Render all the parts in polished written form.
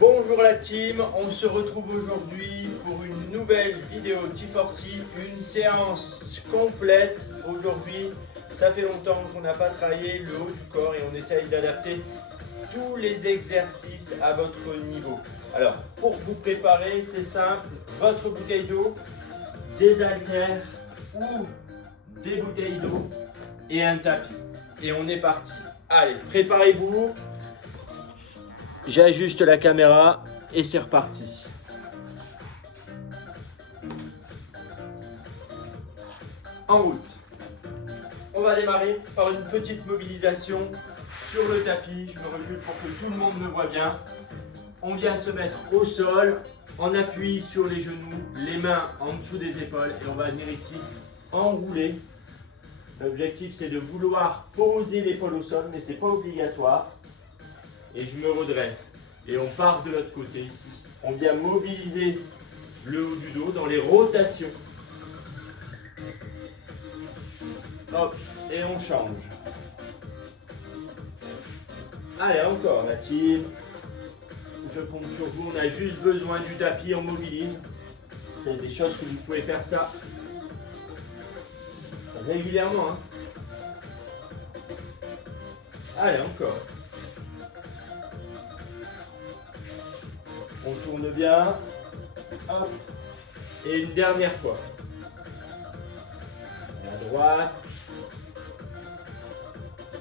Bonjour la team, on se retrouve aujourd'hui pour une nouvelle vidéo T40, une séance complète. Aujourd'hui, ça fait longtemps qu'on n'a pas travaillé le haut du corps et on essaye d'adapter tous les exercices à votre niveau. Alors, pour vous préparer, c'est simple, votre bouteille d'eau, des haltères ou des bouteilles d'eau et un tapis. Et on est parti. Allez, préparez-vous. J'ajuste la caméra et c'est reparti. En route. On va démarrer par une petite mobilisation sur le tapis. Je me recule pour que tout le monde me voit bien. On vient se mettre au sol, en appui sur les genoux, les mains en dessous des épaules et on va venir ici enrouler. L'objectif c'est de vouloir poser l'épaule au sol, mais ce n'est pas obligatoire. Et je me redresse. Et on part de l'autre côté ici. On vient mobiliser le haut du dos dans les rotations. Hop, et on change. Allez, encore la team. Je compte sur vous, on a juste besoin du tapis, on mobilise. C'est des choses que vous pouvez faire ça régulièrement. Allez, encore. On tourne bien. Hop. Et une dernière fois. À droite.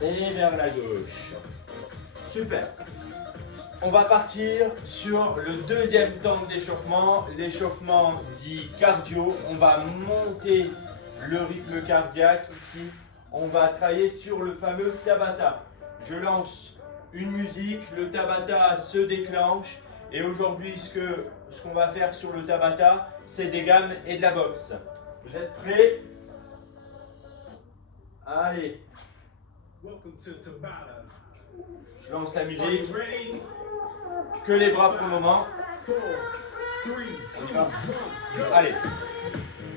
Et vers la gauche. Super. On va partir sur le deuxième temps d'échauffement. L'échauffement dit cardio. On va monter le rythme cardiaque ici. On va travailler sur le fameux Tabata. Je lance une musique, le Tabata se déclenche. Et aujourd'hui, ce qu'on va faire sur le Tabata, c'est des gammes et de la boxe. Vous êtes prêts? Allez. Je lance la musique. Que les bras pour le moment. On y va. Allez.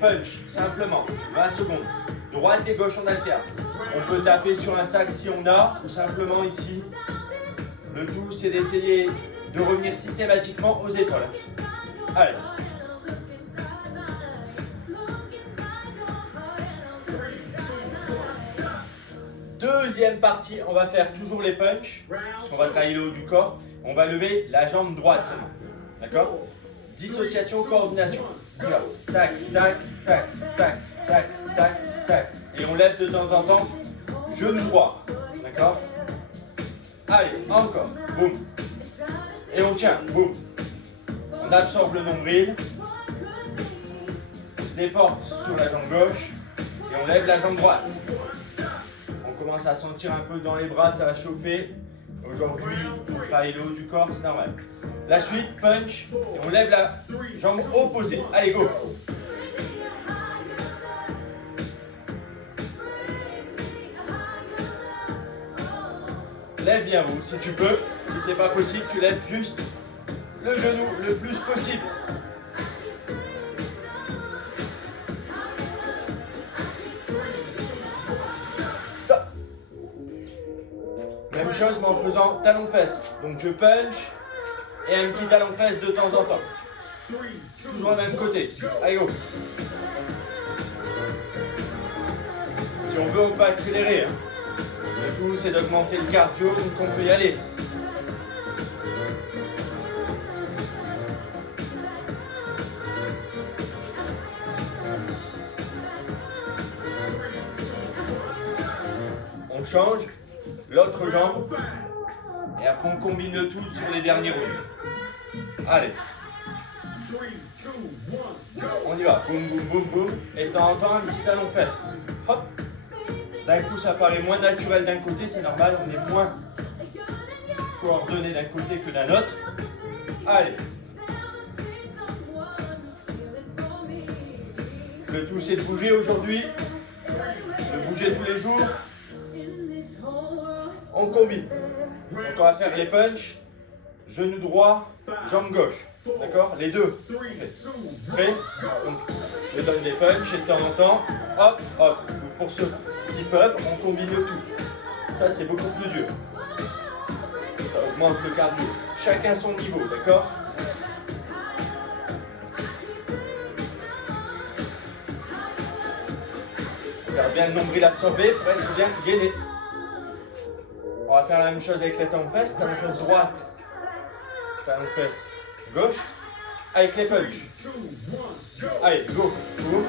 Punch, simplement. 20 secondes. Droite et gauche en alterne. On peut taper sur un sac si on a, ou simplement ici. Le tout, c'est d'essayer de revenir systématiquement aux épaules. Allez. Deuxième partie, on va faire toujours les punchs. On va travailler le haut du corps. On va lever la jambe droite. D'accord? Dissociation, coordination. Tac, tac, tac, tac, tac, tac, tac. Et on lève de temps en temps. Genou droit. D'accord? Allez, encore. Boum. Et on tient, boum. On absorbe le nombril. On se déporte sur la jambe gauche. Et on lève la jambe droite. On commence à sentir un peu dans les bras, ça va chauffer. Aujourd'hui, on travaille le haut du corps, c'est normal. La suite, punch. Et on lève la jambe opposée. Allez, go. Lève bien haut si tu peux. Si c'est pas possible, tu lèves juste le genou le plus possible. Stop. Même chose mais en faisant talon-fesse. Donc je punch et un petit talon-fesse de temps en temps. Toujours le même côté. Allez go. Si on veut, on peut accélérer. Le tout, c'est d'augmenter le cardio, donc on peut y aller. On change l'autre jambe et après on combine le tout sur les derniers roues. Allez. On y va. Boum, boum, boum, boum. Et de temps en temps, un petit talon-fesse. Hop. D'un coup, ça paraît moins naturel d'un côté, c'est normal, on est moins coordonné d'un côté que d'un autre. Allez. Le tout, c'est de bouger aujourd'hui, de bouger tous les jours. On combine. Donc, on va faire les punchs, genou droit, jambe gauche. D'accord? Les deux. Prêt? Donc, je donne des punchs et de temps en temps, hop, hop. Pour ceux qui peuvent, on combine le tout. Ça, c'est beaucoup plus dur. Ça augmente le cardio. chacun son niveau, d'accord? Garde bien le nombril absorbé pour être bien gainé. On va faire la même chose avec les talons fesses. Talons fesses droite, talons fesses gauche, avec les punches. Allez, go, boum.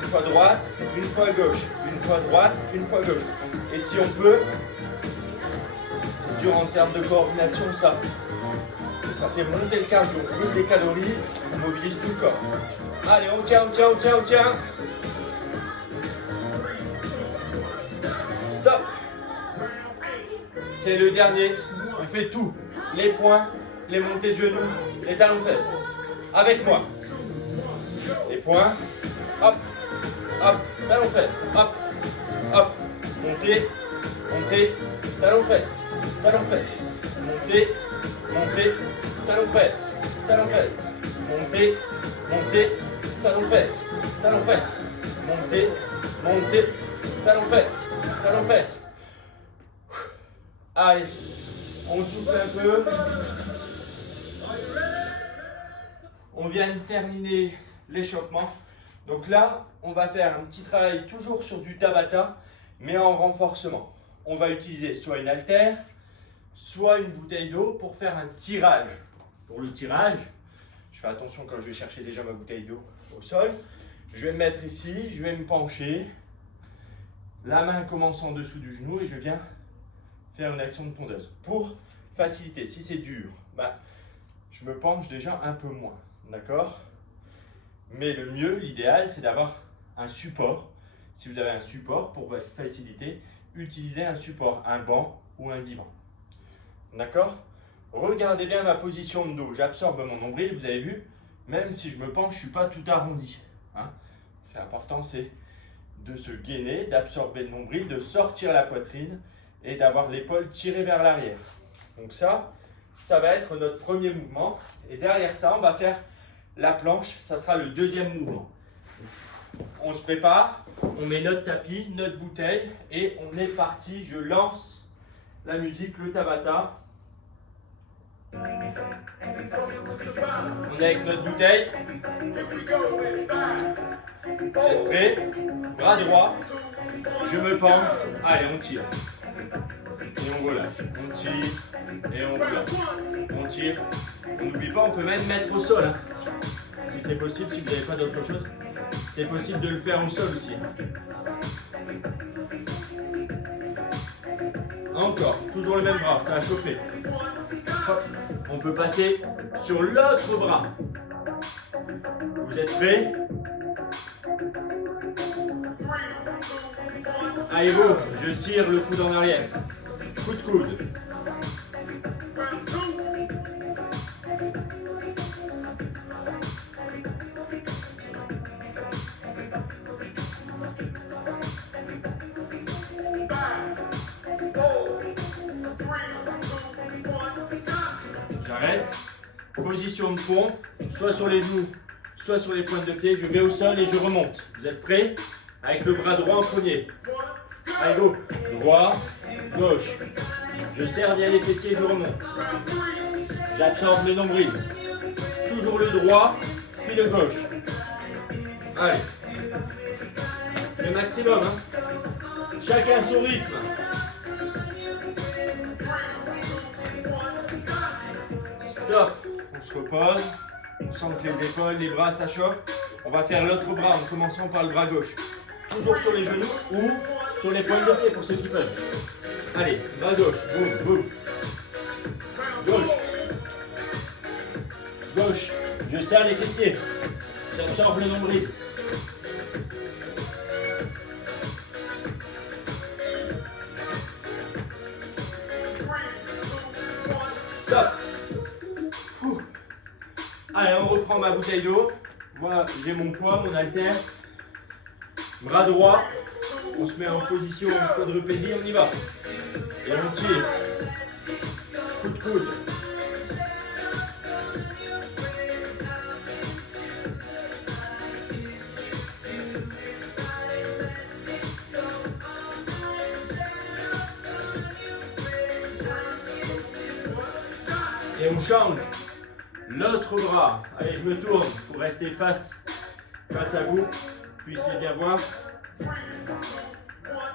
Une fois droite, une fois gauche, une fois droite, une fois gauche. Et si on peut, c'est dur en termes de coordination ça. Ça fait monter le cardio, on brûle des calories, on mobilise tout le corps. Allez, on tient, on tient, on tient, on tient. Stop. C'est le dernier. On fait tout. Les poings, les montées de genoux, les talons fesses. Avec moi. Les poings. Hop. Hop. Talons fesses. Hop. Hop. Montée. Montée. Talons fesses. Talons fesses. Montée. Montée. Talons fesses. Talons fesses. Montée. Montée. Talons fesses. Talons fesses. Montée. Montée. Talons fesses. Talons fesses. Allez, on souffle un peu. On vient de terminer l'échauffement. Donc là, on va faire un petit travail toujours sur du Tabata, mais en renforcement. On va utiliser soit une haltère, soit une bouteille d'eau pour faire un tirage. Pour le tirage, je fais attention quand je vais chercher déjà ma bouteille d'eau au sol. Je vais me mettre ici, je vais me pencher. La main commence en dessous du genou et je viens faire une action de tondeuse. Pour faciliter, si c'est dur, je me penche déjà un peu moins, d'accord? Mais le mieux, l'idéal, c'est d'avoir un support. Si vous avez un support, pour faciliter, utilisez un support, un banc ou un divan. D'accord? Regardez bien ma position de dos. J'absorbe mon nombril, vous avez vu, même si je me penche, je ne suis pas tout arrondi. Hein? C'est important, c'est de se gainer, d'absorber le nombril, de sortir la poitrine et d'avoir l'épaule tirée vers l'arrière. Donc ça va être notre premier mouvement. Et derrière ça, on va faire la planche. Ça sera le deuxième mouvement. On se prépare, on met notre tapis, notre bouteille et on est parti. Je lance la musique, le Tabata. On est avec notre bouteille. Vous êtes prêts? Bras droit. Je me penche. Allez, on tire. Et on relâche. On tire et on flotte. On tire. On n'oublie pas, on peut même mettre au sol. Hein. Si c'est possible, si vous n'avez pas d'autre chose, c'est possible de le faire au sol aussi. Encore, toujours le même bras, ça va chauffer. Hop. On peut passer sur l'autre bras. Vous êtes prêts? Allez, go, je tire le coude en arrière. Coup de coude. J'arrête. Position de pont, soit sur les genoux, soit sur les pointes de pied. Je vais au sol et je remonte. Vous êtes prêts? Avec le bras droit en premier. Allez, go. Droit, gauche. Je serre bien les fessiers, je remonte. J'absorbe le nombril. Toujours le droit, puis le gauche. Allez. Le maximum. Hein. Chacun son rythme. Stop. On se repose. On sent que les épaules, les bras, ça chauffe. On va faire l'autre bras en commençant par le bras gauche. Toujours sur les genoux ou sur les pointes de pied pour ceux qui peuvent. Allez, bras gauche. Boum, boum. Gauche. Gauche. Je serre les fessiers. J'absorbe le nombril. Stop. Allez, on reprend ma bouteille d'eau. Moi, j'ai mon poids, mon haltère. Bras droit. On se met en position quadrupédie, on y va. Et on tire. Coup de coude. Et on change l'autre bras. Allez, je me tourne pour rester face à vous. Puissiez bien voir.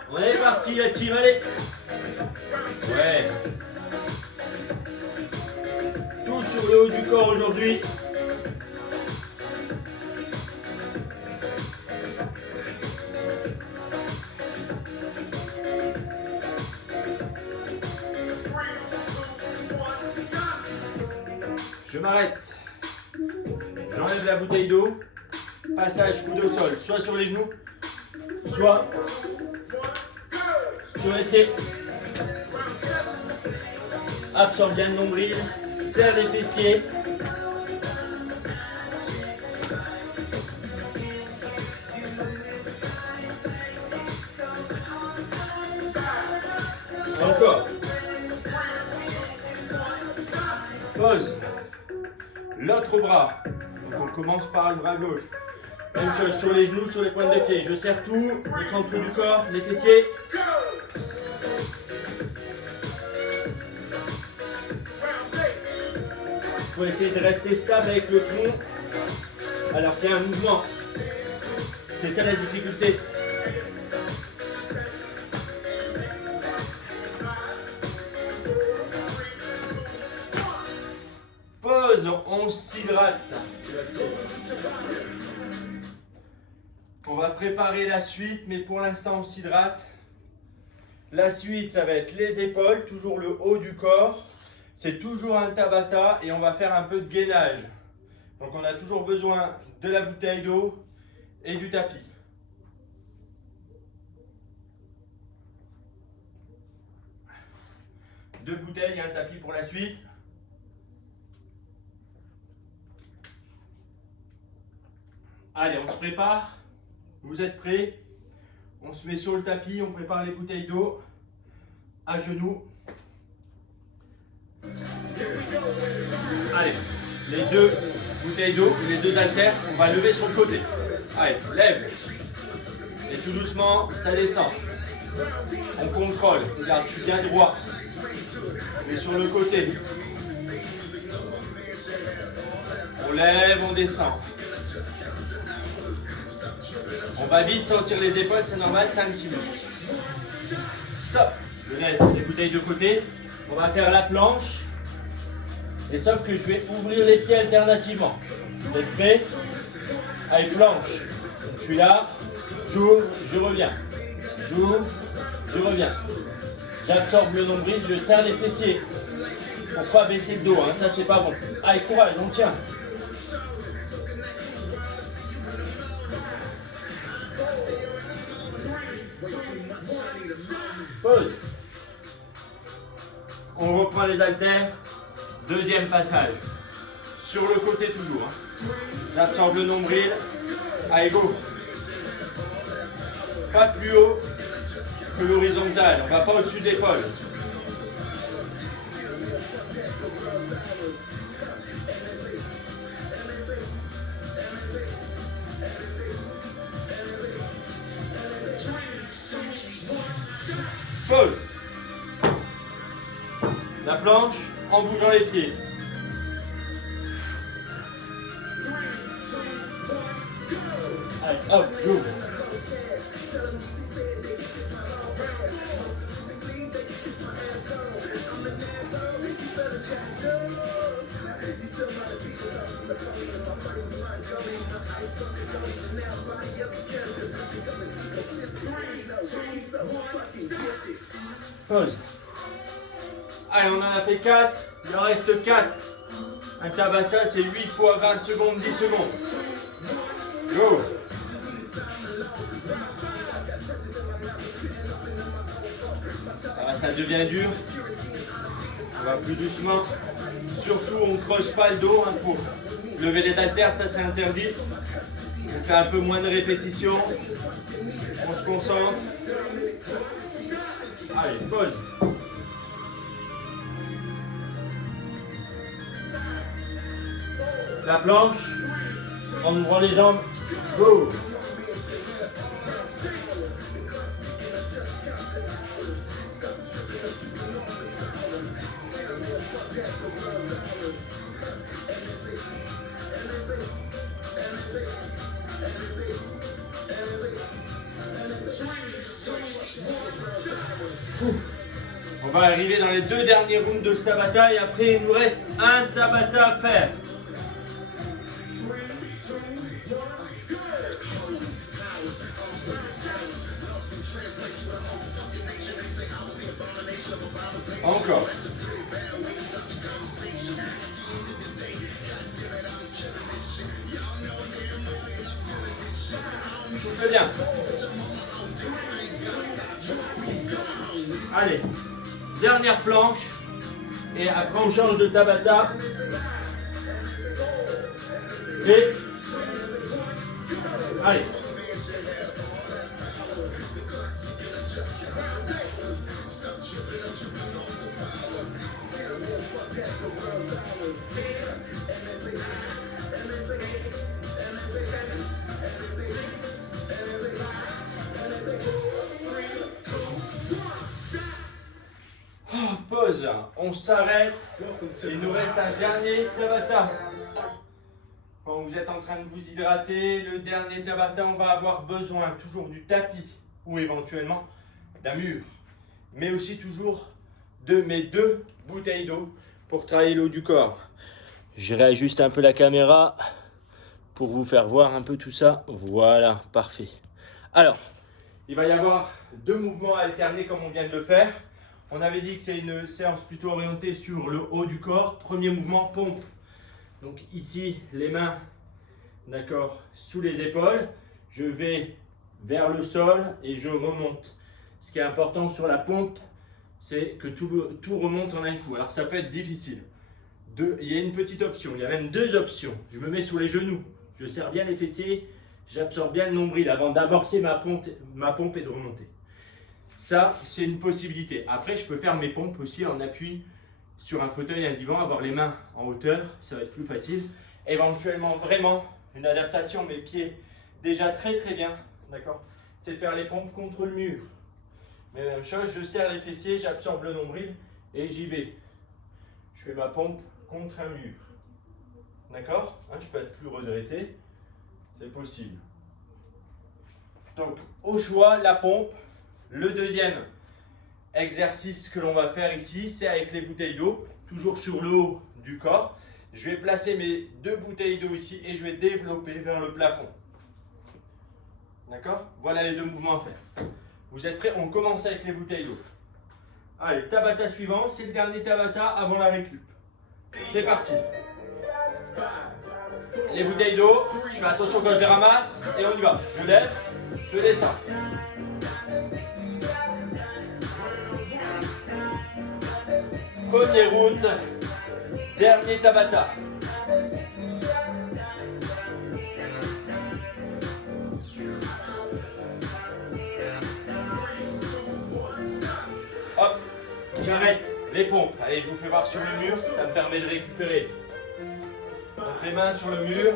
On est parti la team, allez. Ouais. Tout sur le haut du corps aujourd'hui. Je m'arrête. J'enlève la bouteille d'eau. Passage coude au sol, soit sur les genoux, soit sur les pieds. Absorbe bien le nombril, serre les fessiers. Encore. Pause. L'autre bras. Donc on commence par le bras gauche. Même chose sur les genoux, sur les pointes de pied. Je serre tout, le centre du corps, les fessiers. Il faut essayer de rester stable avec le tronc alors qu'il y a un mouvement. C'est ça la difficulté. Pause, on s'hydrate. On va préparer la suite, mais pour l'instant on s'hydrate. La suite, ça va être les épaules, toujours le haut du corps. C'est toujours un Tabata et on va faire un peu de gainage. Donc on a toujours besoin de la bouteille d'eau et du tapis. Deux bouteilles et un tapis pour la suite. Allez, on se prépare. Vous êtes prêts? On se met sur le tapis, on prépare les bouteilles d'eau à genoux. Allez, les deux bouteilles d'eau, les deux haltères, on va lever sur le côté. Allez, lève. Et tout doucement, ça descend. On contrôle. Regarde, je suis bien droit. Mais sur le côté. On lève, on descend. On va vite sentir les épaules, c'est normal, 5 minutes. Stop. Je laisse les bouteilles de côté. On va faire la planche. Et sauf que je vais ouvrir les pieds alternativement. Vous êtes prêts? Allez, planche. Je suis là. J'ouvre, je reviens. J'ouvre, je reviens. J'absorbe le nombril, je serre les fessiers. Pour pas baisser le dos, hein, ça c'est pas bon. Allez, courage, on tient. Pause. On reprend les haltères. Deuxième passage. Sur le côté toujours. Hein. J'absorbe le nombril. Allez, go. Pas plus haut que l'horizontale. On ne va pas au-dessus de l'épaule. Pause. La planche en bougeant les pieds. Allez, hop, j'ouvre. Pause. Allez, on en a fait 4. Il en reste 4. Un tabassa, c'est 8 fois 20 secondes, 10 secondes. Go. Ça devient dur. On va plus doucement. Surtout, on ne creuse pas le dos hein, pour lever les haltères, ça c'est interdit. On fait un peu moins de répétitions. On se concentre. Allez, pause. La planche, en ouvrant les jambes. Go. va arriver dans les 2 derniers rounds de ce Tabata et après il nous reste un Tabata à faire. Encore. Tout fait bien. Allez, dernière planche. Et après on change de Tabata. Et allez. Pause, on s'arrête, il nous reste un dernier Tabata. Quand vous êtes en train de vous hydrater, le dernier Tabata, on va avoir besoin toujours du tapis ou éventuellement d'un mur, mais aussi toujours de mes 2 bouteilles d'eau pour travailler l'eau du corps. Je réajuste un peu la caméra pour vous faire voir un peu tout ça. Voilà, parfait. Alors, il va y avoir 2 mouvements alternés comme on vient de le faire. On avait dit que c'est une séance plutôt orientée sur le haut du corps. Premier mouvement, pompe. Donc ici, les mains, d'accord, sous les épaules. Je vais vers le sol et je remonte. Ce qui est important sur la pompe, c'est que tout remonte en un coup. Alors ça peut être difficile. Il y a une petite option, il y a même 2 options. Je me mets sur les genoux, je serre bien les fessiers, j'absorbe bien le nombril avant d'amorcer ma pompe et de remonter. Ça, c'est une possibilité. Après, je peux faire mes pompes aussi en appui sur un fauteuil, un divan, avoir les mains en hauteur, ça va être plus facile. Éventuellement, vraiment, une adaptation, mais qui est déjà très très bien, d'accord, c'est de faire les pompes contre le mur. Mais même chose, je serre les fessiers, j'absorbe le nombril et j'y vais. Je fais ma pompe contre un mur. D'accord, je peux être plus redressé, c'est possible. Donc, au choix, la pompe. Le deuxième exercice que l'on va faire ici, c'est avec les bouteilles d'eau, toujours sur le haut du corps. Je vais placer mes 2 bouteilles d'eau ici et je vais développer vers le plafond. D'accord? Voilà les 2 mouvements à faire. Vous êtes prêts? On commence avec les bouteilles d'eau. Allez, Tabata suivant, c'est le dernier Tabata avant la récup. C'est parti. Les bouteilles d'eau, je fais attention quand je les ramasse et on y va. Je lève, je descends. Premier round, dernier Tabata. Hop, j'arrête les pompes. Allez, je vous fais voir sur le mur, ça me permet de récupérer. Donc les mains sur le mur.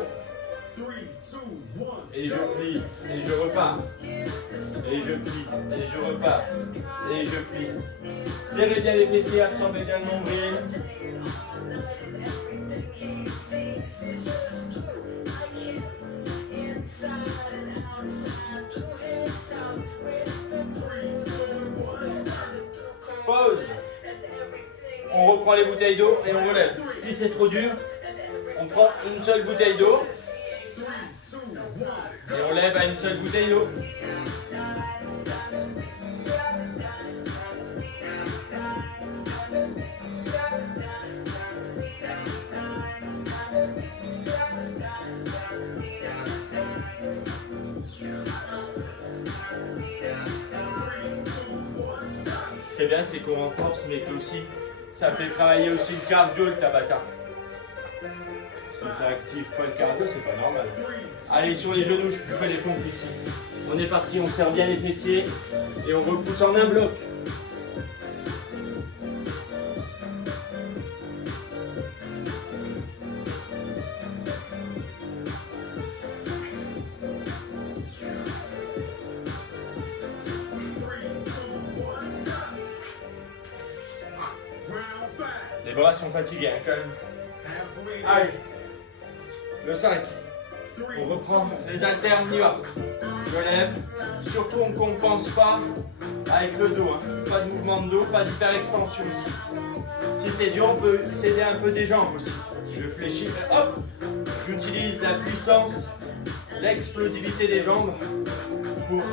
Et je plie, et je repars. Et je plie, et je repars. Et je plie. Serrez bien les fessiers, absorbez bien le nombril. Pause. On reprend les bouteilles d'eau et on relève. Si c'est trop dur, on prend une seule bouteille d'eau et on lève à une seule bouteille d'eau. Ce qui est bien, c'est qu'on renforce, mais que aussi, ça fait travailler aussi le cardio, le Tabata. Si ça active pas le cardio, c'est pas normal. Allez, sur les genoux, je fais les pompes ici. On est parti, on serre bien les fessiers et on repousse en un bloc. Les bras sont fatigués quand même. Allez, le 5, On reprend les haltères, on y va. Je lève. Surtout, on ne compense pas avec le dos. Hein. Pas de mouvement de dos, pas d'hyperextension ici. Si c'est dur, on peut s'aider un peu des jambes aussi. Je fléchis, hop. J'utilise la puissance, l'explosivité des jambes pour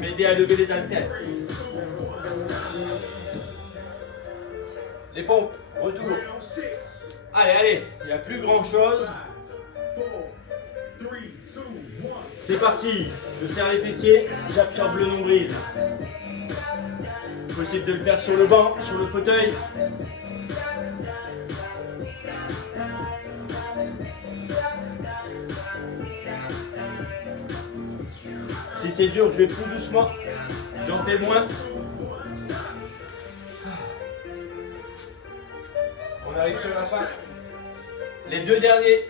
m'aider à lever les haltères. Les pompes, retour. Allez, allez, il n'y a plus grand chose. C'est parti. Je serre les fessiers, j'absorbe le nombril. Possible de le faire sur le banc, sur le fauteuil. Si c'est dur, je vais plus doucement. J'en fais moins. On arrive sur la fin. Les deux derniers.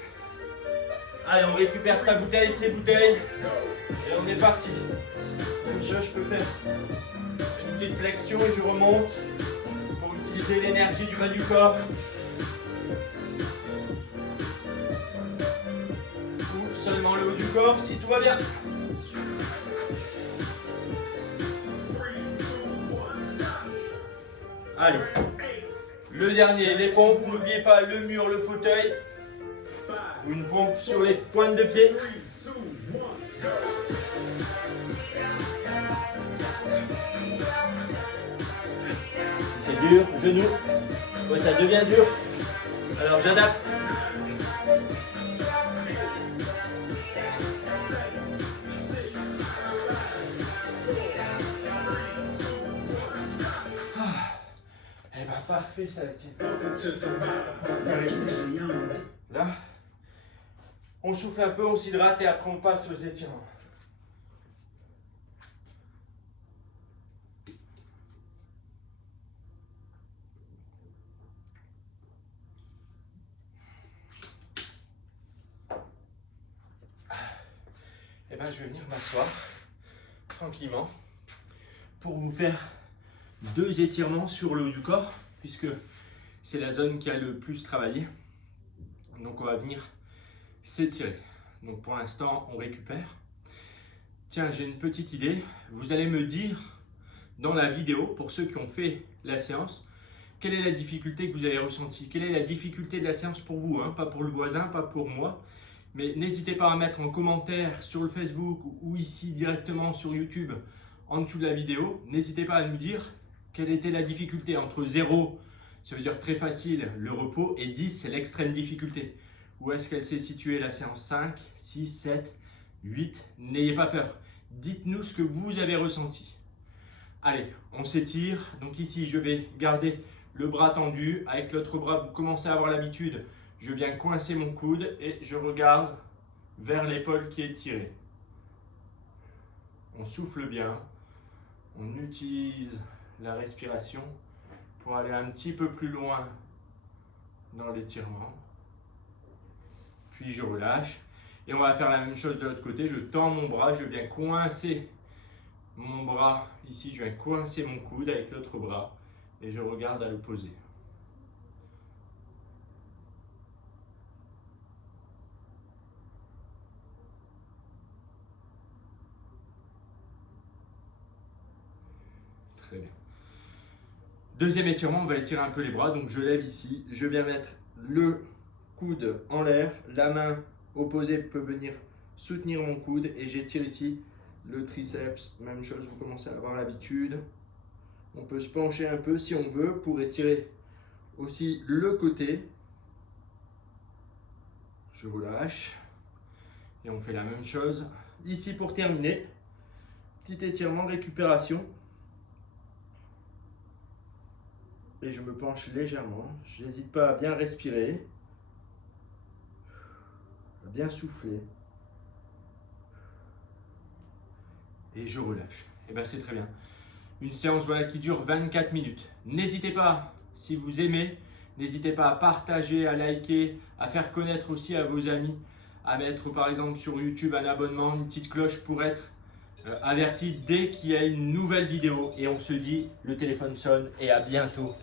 Allez, on récupère sa bouteille, ses bouteilles. Et on est parti. Comme ça, je peux faire une petite flexion et je remonte pour utiliser l'énergie du bas du corps. Ou seulement le haut du corps si tout va bien. Allez, le dernier, les pompes, n'oubliez pas le mur, le fauteuil, une pompe sur les pointes de pied. Si c'est dur, genou, ouais, ça devient dur, alors j'adapte. Parfait, ça tient. Là, on souffle un peu, on s'hydrate et après on passe aux étirements. Et ben, je vais venir m'asseoir tranquillement pour vous faire 2 étirements sur le haut du corps, puisque c'est la zone qui a le plus travaillé. Donc on va venir s'étirer. Donc pour l'instant, on récupère. Tiens, j'ai une petite idée. Vous allez me dire dans la vidéo, pour ceux qui ont fait la séance, quelle est la difficulté que vous avez ressentie. Quelle est la difficulté de la séance pour vous, hein, pas pour le voisin, pas pour moi. Mais n'hésitez pas à mettre en commentaire sur le Facebook ou ici directement sur YouTube, en dessous de la vidéo. N'hésitez pas à nous dire quelle était la difficulté entre 0, ça veut dire très facile, le repos, et 10, c'est l'extrême difficulté. Où est-ce qu'elle s'est située la séance 5, 6, 7, 8? N'ayez pas peur. Dites-nous ce que vous avez ressenti. Allez, on s'étire. Donc ici, je vais garder le bras tendu. Avec l'autre bras, vous commencez à avoir l'habitude. Je viens coincer mon coude et je regarde vers l'épaule qui est tirée. On souffle bien. On utilise la respiration pour aller un petit peu plus loin dans l'étirement. Puis je relâche. Et on va faire la même chose de l'autre côté. Je tends mon bras, je viens coincer mon bras. Ici, je viens coincer mon coude avec l'autre bras. Et je regarde à l'opposé. Très bien. Deuxième étirement, on va étirer un peu les bras. Donc je lève ici, je viens mettre le coude en l'air, la main opposée peut venir soutenir mon coude et j'étire ici le triceps. Même chose, vous commencez à avoir l'habitude. On peut se pencher un peu si on veut pour étirer aussi le côté. Je relâche et on fait la même chose ici pour terminer. Petit étirement, récupération. Et je me penche légèrement. Je n'hésite pas à bien respirer, à bien souffler. Et je relâche. Et bien c'est très bien. Une séance voilà, qui dure 24 minutes. N'hésitez pas, si vous aimez, n'hésitez pas à partager, à liker, à faire connaître aussi à vos amis, à mettre par exemple sur YouTube un abonnement, une petite cloche pour être averti dès qu'il y a une nouvelle vidéo. Et on se dit, le téléphone sonne et à bientôt.